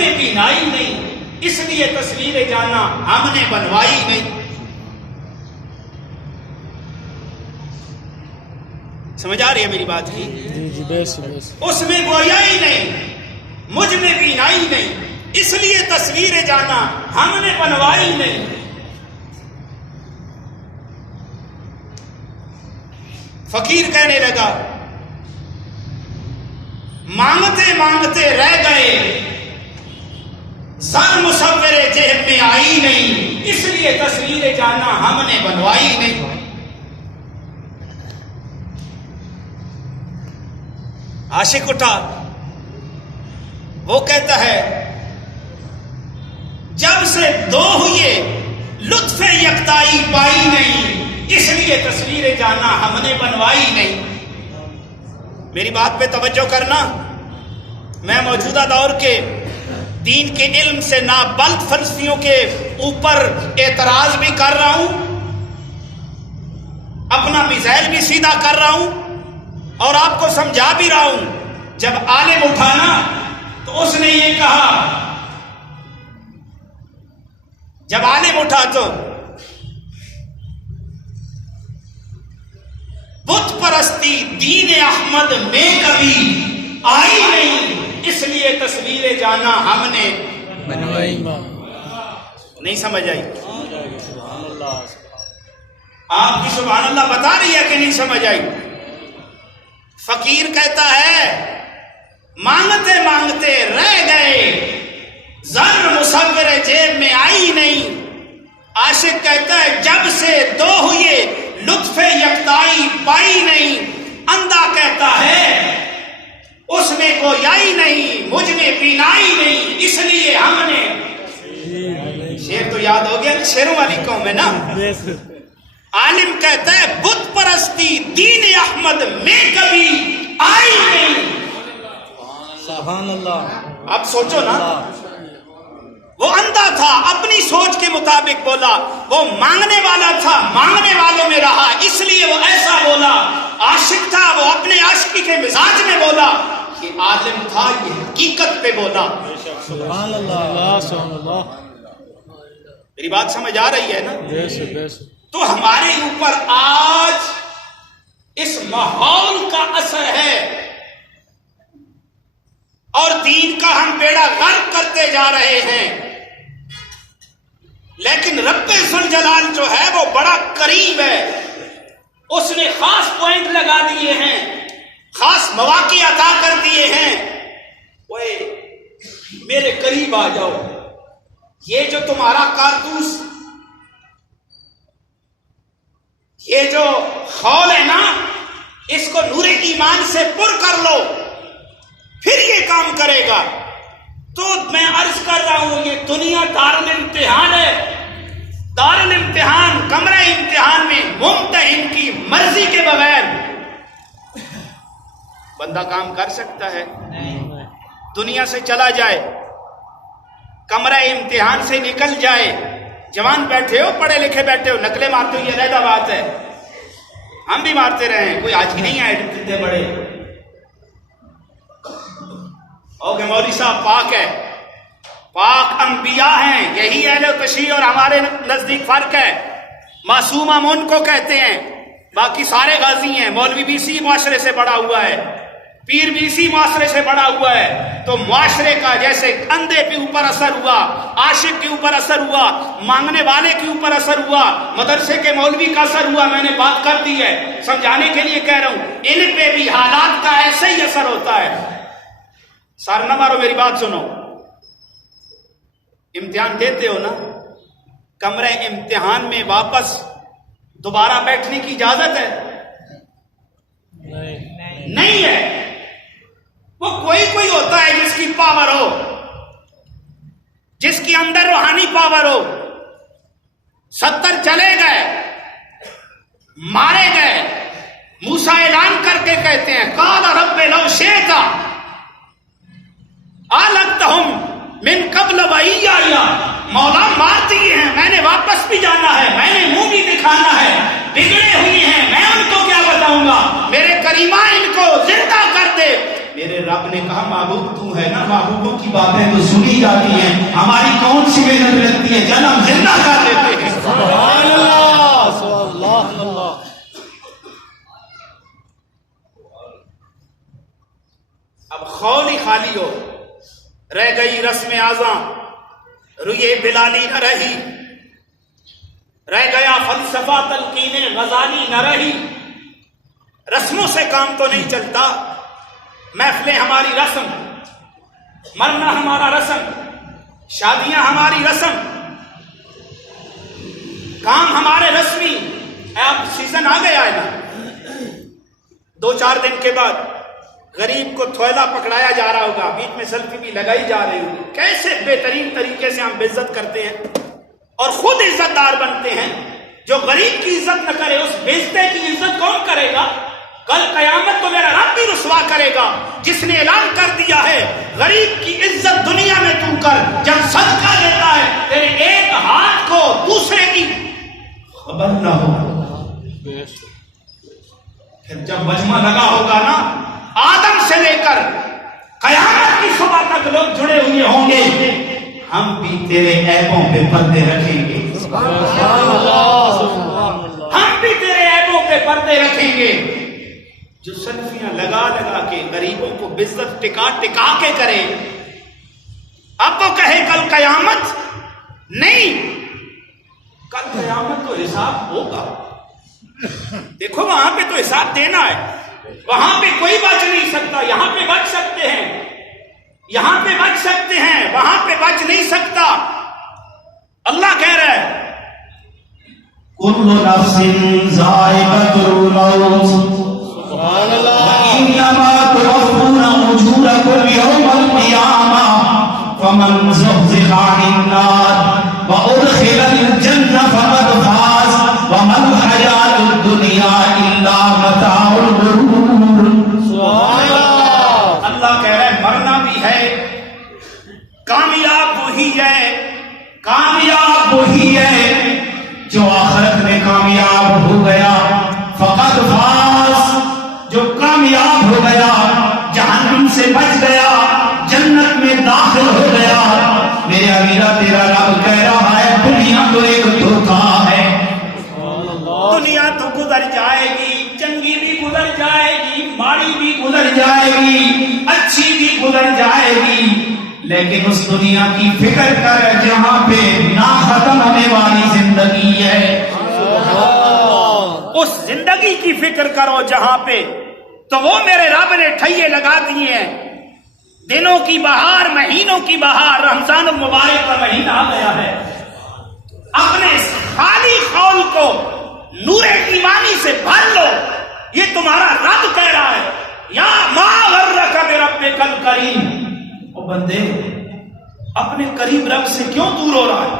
میں بینائی نہیں، اس لیے تصویر جانا ہم نے بنوائی نہیں۔ سمجھ آ رہی ہے میری بات کی؟ جی بیس بیس۔ اس میں گویائی نہیں، مجھ میں بینائی نہیں، اس لیے تصویر جانا ہم نے بنوائی نہیں۔ فقیر کہنے لگا مانگتے مانگتے رہ گئے، زر مصور جیب میں آئی نہیں، اس لیے تصویر جانا ہم نے بنوائی نہیں۔ عاشق اٹھا، وہ کہتا ہے جب سے دو ہوئے لطف یکتائی پائی نہیں، اس لیے تصویر جانا ہم نے بنوائی نہیں۔ میری بات پہ توجہ کرنا، میں موجودہ دور کے دین کے علم سے نابلد فلسفیوں کے اوپر اعتراض بھی کر رہا ہوں، اپنا میزائل بھی سیدھا کر رہا ہوں، اور آپ کو سمجھا بھی رہا ہوں۔ جب عالم اٹھانا تو اس نے یہ کہا، جب عالم اٹھا تو بت پرستی دین احمد میں کبھی آئی نہیں، اس لیے تصویر جانا ہم نے بنوائی۔ نہیں سمجھ آئی؟ آپ کی سبحان اللہ بتا رہی ہے کہ نہیں سمجھ آئی؟ فقیر کہتا ہے مانگتے مانگتے رہ گئے، زر مصور جیب میں آئی نہیں۔ عاشق کہتا ہے جب سے دو ہوئے لطف یکتائی پائی نہیں۔ اندھا کہتا ہے اس میں گویائی نہیں، مجھ میں بینائی نہیں، اس لیے ہم نے۔ شعر تو یاد ہو گیا نا، شعروں والی قوم ہے نا۔ عالم کہتا ہے بت پرستی دین احمد میں کبھی آئی نہیں۔ سبحان اللہ۔ اب سوچو نا، وہ اندھا تھا، اپنی سوچ کے مطابق بولا، وہ مانگنے والا تھا، مانگنے والوں میں رہا، اس لیے وہ ایسا بولا۔ عاشق تھا، وہ اپنے عاشقی کے مزاج میں بولا۔ یہ عالم تھا، یہ حقیقت پہ بولا۔ سبحان اللہ، سبحان اللہ۔ میری بات سمجھ آ رہی ہے نا؟ بیس بیس۔ تو ہمارے اوپر آج اس ماحول کا اثر ہے، اور دین کا ہم بیڑا غرق کرتے جا رہے ہیں۔ لیکن رب ذوالجلال جو ہے وہ بڑا قریب ہے، اس نے خاص پوائنٹ لگا دیے ہیں، خاص مواقع عطا کر دیے ہیں۔ اوے میرے قریب آ جاؤ، یہ جو تمہارا کارتوس، یہ جو خول ہے نا، اس کو نور ایمان سے پر کر لو، پھر یہ کام کرے گا۔ تو میں عرض کر رہا ہوں، یہ دنیا دارالامتحان ہے، دارالامتحان، کمرہ امتحان میں ممتحن کی مرضی کے بغیر بندہ کام کر سکتا ہے؟ دنیا سے چلا جائے، کمرہ امتحان سے نکل جائے، جوان بیٹھے ہو، پڑھے لکھے بیٹھے ہو، نقلیں مارتے ہو، یہ علیحدہ بات ہے، ہم بھی مارتے رہے ہیں، کوئی آج ہی نہیں آئے جتنے بڑے اوکے مولوی صاحب پاک ہے، پاک انبیاء ہیں، یہی اہل تشیع اور ہمارے نزدیک فرق ہے۔ معصوم ہم ان کو کہتے ہیں، باقی سارے غازی ہیں۔ مولوی بھی اسی معاشرے سے بڑا ہوا ہے، پیر بھی اسی معاشرے سے بڑا ہوا ہے۔ تو معاشرے کا جیسے اندھے کے اوپر اثر ہوا، عاشق کے اوپر اثر ہوا، مانگنے والے کے اوپر اثر ہوا، مدرسے کے مولوی کا اثر ہوا، میں نے بات کر دی ہے، سمجھانے کے لیے کہہ رہا ہوں، ان پہ بھی حالات کا ایسا ہی اثر ہوتا ہے۔ سار نہ مارو، میری بات سنو، امتحان دیتے ہو نا، کمرے امتحان میں واپس دوبارہ بیٹھنے کی اجازت ہے؟ نہیں ہے۔ وہ کوئی ہوتا ہے جس کی پاور ہو، جس کے اندر روحانی پاور ہو۔ 70 چلے گئے، مارے گئے، موسیٰ اعلان کر کے کہتے ہیں قال رب لو شئت اہلکتہم من قبل وإیایا، مولا مار دیے ہیں، میں نے واپس بھی جانا ہے، میں نے منہ بھی دکھانا ہے، بگڑے ہوئے ہیں، میں ان کو کیا بتاؤں گا، میرے کریمہ ان کو زندہ کر دے۔ میرے رب نے کہا معبود تو ہے نا, محبوبوں کی باتیں تو سنی جاتی ہیں, ہماری کون سی محنت لگتی ہے, جل ہم زندہ کر دیتے ہیں. سبحان اللہ سبحان اللہ. اب خول ہی خالی ہو, رہ گئی رسم اعظاں, روئے بلالی نہ رہی, رہ گیا فلسفہ تلقین غزالی نہ رہی. رسموں سے کام تو نہیں چلتا, محفلیں ہماری رسم, مرنا ہمارا رسم, شادیاں ہماری رسم, کام ہمارے رسمی. اب سیزن آ گیا ہے نا, 2-4 دن کے بعد غریب کو تھولا پکڑایا جا رہا ہوگا, بیچ میں سیلفی بھی لگائی جا رہی ہوگی. کیسے بہترین طریقے سے ہم بے عزت کرتے ہیں اور خود عزت دار بنتے ہیں. جو غریب کی عزت نہ کرے اس بیزتے کی عزت کون کرے گا؟ کل قیامت تو میرا رب بھی رسوا کرے گا, جس نے اعلان کر دیا ہے غریب کی عزت دنیا میں تو کر, جب صدقہ دیتا ہے تیرے ایک ہاتھ کو دوسرے کی خبر نہ ہو. پھر جب مجمع لگا ہوگا نا, آدم سے لے کر قیامت کی صبح تک لوگ جڑے ہوئے ہوں گے, ہم بھی تیرے عیبوں پہ پردے رکھیں گے. ہم بھی تیرے عیبوں پہ پردے رکھیں گے. جو سلفیاں لگا لگا کے غریبوں کو بزت ٹکا ٹکا کے کرے, اب تو کہے کل قیامت نہیں, کل قیامت تو حساب ہوگا. دیکھو وہاں پہ تو حساب دینا ہے, وہاں پہ کوئی بچ نہیں سکتا. یہاں پہ بچ سکتے ہیں, یہاں پہ بچ سکتے ہیں, وہاں پہ بچ نہیں سکتا. اللہ کہہ رہا ہے کل نفس ذائقۃ الموت وإنما توفون أجوركم يوم القيامة فمن زحزح عن النار وأدخل الجنة فقد فاز وما الحياة الدنيا إلا متاع الغرور. اللہ کہہ رہے ہیں مرنا بھی ہے, کامیاب وہی ہے, کامیاب وہی ہے جو آخرت میں کامیاب ہو گیا. فقد فاز, جو کامیاب ہو گیا, جہنم سے بچ گیا, جنت میں داخل ہو گیا. میرے امیرہ تیرا رب کہہ رہا ہے دنیا تو ایک دھوکہ ہے. دنیا تو گزر جائے گی, چنگی بھی گزر جائے گی, ماڑی بھی گزر جائے گی, اچھی بھی گزر جائے گی, لیکن اس دنیا کی فکر کر جہاں پہ نہ ختم ہونے والی زندگی ہے. اس زندگی کی فکر کرو جہاں پہ, تو وہ میرے رب نے ٹھیے لگا دیے ہیں. دنوں کی بہار, مہینوں کی بہار, رمضان المبارک کا مہینہ آ گیا ہے. اپنے خالی خول کو نور ایمانی سے بھر لو. یہ تمہارا رب کہہ رہا ہے یا ما غرک بربک الکریم. او بندے اپنے قریب رب سے کیوں دور ہو رہا ہے؟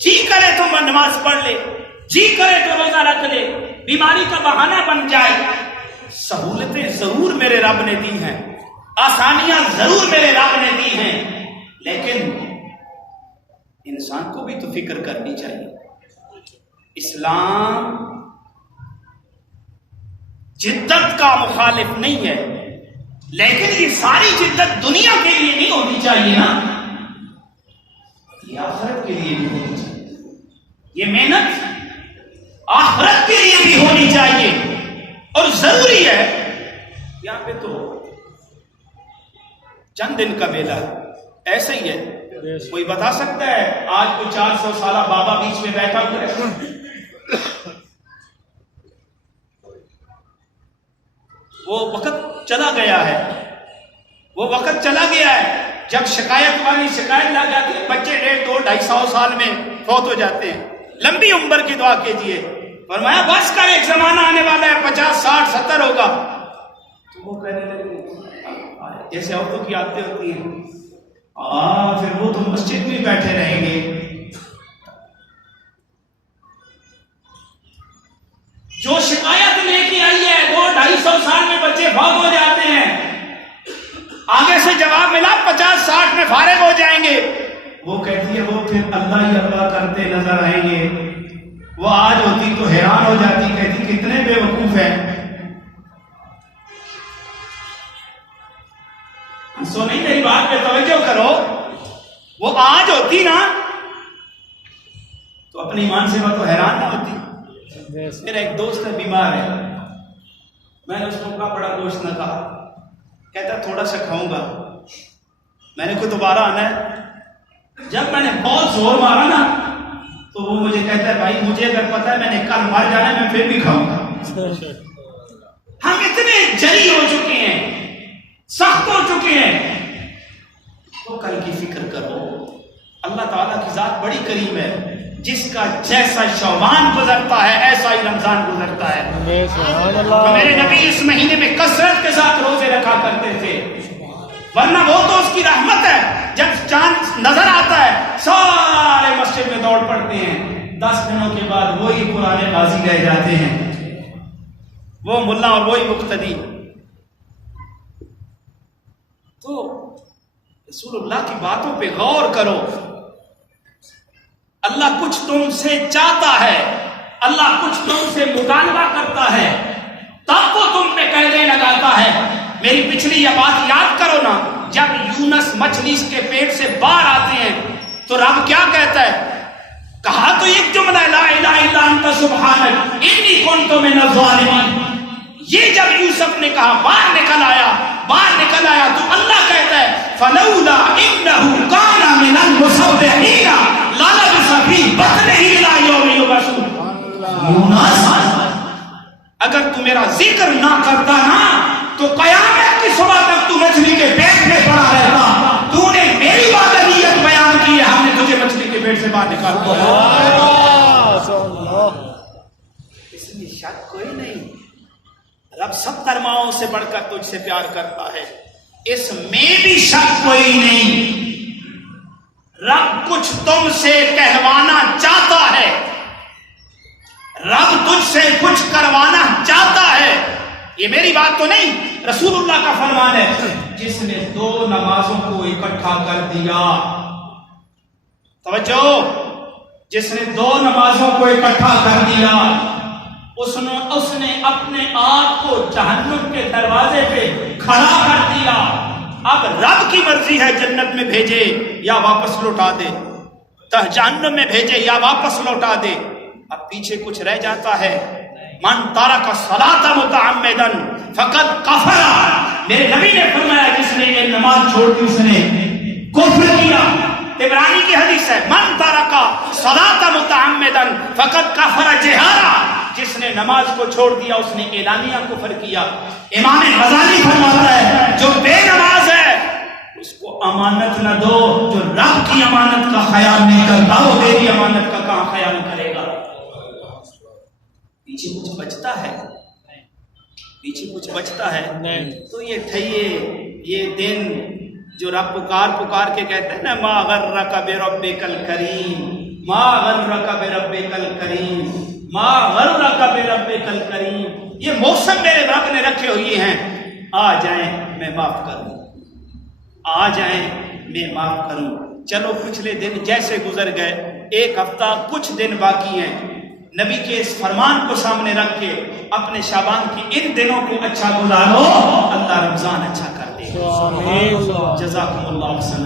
جی کرے تو نماز پڑھ لے, جی کرے تو روزہ رکھ لے, بیماری کا بہانہ بن جائے. سہولتیں ضرور میرے رب نے دی ہیں, آسانیاں ضرور میرے رب نے دی ہیں, لیکن انسان کو بھی تو فکر کرنی چاہیے. اسلام جدت کا مخالف نہیں ہے, لیکن یہ ساری جدت دنیا کے لیے نہیں ہونی چاہیے نا, یہ آخرت کے لیے بھی ہونی چاہیے. یہ محنت آخرت کے لیے بھی ہونی چاہیے اور ضروری ہے. یہاں پہ تو چند دن کا میلہ ایسا ہی ہے. کوئی بتا سکتا ہے آج کوئی 400 سالہ بابا بیچ میں بیٹھا ہوا ہے, وہ وقت چلا گیا ہے, وہ وقت چلا گیا ہے جب شکایت والی شکایت لا جاتی ہے. بچے 1.5, 2, 250 سال میں فوت ہو جاتے ہیں. لمبی عمر کی دعا کیجیے. فرمایا بس کا ایک زمانہ آنے والا ہے 50, 60, 70 ہوگا. تو وہ کہنے لگے جیسے عورتوں کی عادتیں ہوتی ہیں, پھر وہ تو مسجد میں بیٹھے رہیں گے. جو شکایت لے کے آئی ہے 200, 250 سال میں بچے فوت ہو جاتے ہیں, آگے سے جواب ملا 50, 60 میں فارغ ہو جائیں گے. وہ کہتی ہے وہ پھر اللہ ہی اللہ کرتے نظر آئیں گے. وہ آج ہوتی تو حیران ہو جاتی, کہتی کتنے بے وقوف ہیں. ہنسو نہیں، میری بات پہ توجہ کرو. وہ آج ہوتی نا تو اپنے ایمان سے وہ تو حیران نہ ہوتی. میرا ایک دوست ہے بیمار ہے، میں نے اس کو کہا بڑا گوشت نہ کھا، کہتا تھوڑا سا کھاؤں گا. میں نے کوئی دوبارہ آنا ہے. جب میں نے بہت زور مارا نا تو وہ مجھے کہتا ہے بھائی مجھے اگر پتا ہے میں نے کل مر جانا ہے میں پھر بھی کھاؤں گا. ہم اتنے جری ہو چکے ہیں، سخت ہو چکے ہیں. تو کل کی فکر کرو. اللہ تعالیٰ کی ذات بڑی کریم ہے، جس کا جیسا شعبان گزرتا ہے ایسا ہی رمضان گزرتا ہے. تو میرے نبی اس مہینے میں کثرت کے ساتھ روزے رکھا کرتے تھے، ورنہ وہ تو اس کی رحمت ہے. جب چاند نظر آتا ہے سارے مسجد میں دوڑ پڑتے ہیں. 10 دنوں کے بعد وہی پرانے قاضی رہ جاتے ہیں، وہ ملا اور وہی مقتدی. تو رسول اللہ کی باتوں پہ غور کرو. اللہ کچھ تم سے چاہتا ہے، اللہ کچھ تم سے مطالبہ کرتا ہے، تب وہ تم پہ قیدیں لگاتا ہے. میری پچھلی یہ بات یاد کرو نا، جب یونس مچھلی کے پیٹ سے باہر آتے ہیں تو رب کیا کہتا ہے؟ کہا تو ایک جملہ لا الہ الا انت سبحانک انی کنت من الظالمین. یہ جب یوسف نے کہا باہر نکل آیا تو اللہ کہتا ہے فلولا انہ کان من المسبحین للبث فی بطنہ الی یوم یبعثون. یونس اگر تو میرا ذکر نہ کرتا نا تو قیامت کی صبح تک تو مچھلی کے پیٹ میں پڑا رہتا. تو نے میری وحدانیت بیان کی ہے، ہم نے تجھے مچھلی کے پیٹ سے باہر نکال دیا. اس میں شک کوئی نہیں. رب 70 ماؤں سے بڑھ کر تجھ سے پیار کرتا ہے، اس میں بھی شک کوئی نہیں. رب کچھ تم سے کہلوانا چاہتا ہے، رب تجھ سے کچھ کروانا چاہتا ہے. یہ میری بات تو نہیں، رسول اللہ کا فرمان ہے. جس نے 2 نمازوں کو اکٹھا کر دیا، توجہ، جس نے 2 نمازوں کو اکٹھا کر دیا اس نے اپنے آپ کو جہنم کے دروازے پہ کھڑا کر دیا. اب رب کی مرضی ہے جنت میں بھیجے یا واپس لوٹا دے، جہنم میں بھیجے یا واپس لوٹا دے. اب پیچھے کچھ رہ جاتا ہے. من ترک الصلاۃ متعمدا فقد کفر. میرے نبی نے فرمایا جس نے یہ نماز چھوڑ دی اس نے کفر کیا. عبرانی کی حدیث ہے من ترک الصلاۃ متعمدا فقد کفر جہارا. جس نے نماز کو چھوڑ دیا اس نے اعلانیہ کفر کیا. امام غزالی فرماتا ہے جو بے نماز ہے اس کو امانت نہ دو، جو رب کی امانت کا خیال نہیں کرتا وہ تیری امانت کا کہاں خیال کرے گا. پیچھے کچھ بچتا ہے تو یہ ٹھئیے یہ دن جو رب پکار کے کہتے ہیں نا ما غرک بربک الکریم، ما غرک بربک الکریم، ما غرک بربک الکریم. یہ موسم میرے رب نے رکھے ہوئے ہیں. آ جائیں میں معاف کروں، آ جائیں میں معاف کروں. چلو پچھلے دن جیسے گزر گئے، 1 ہفتہ کچھ دن باقی ہیں. نبی کے اس فرمان کو سامنے رکھ کے اپنے شعبان کی ان دنوں کو اچھا گزارو، اللہ رمضان اچھا کر دے. جزاکم اللہ خیر.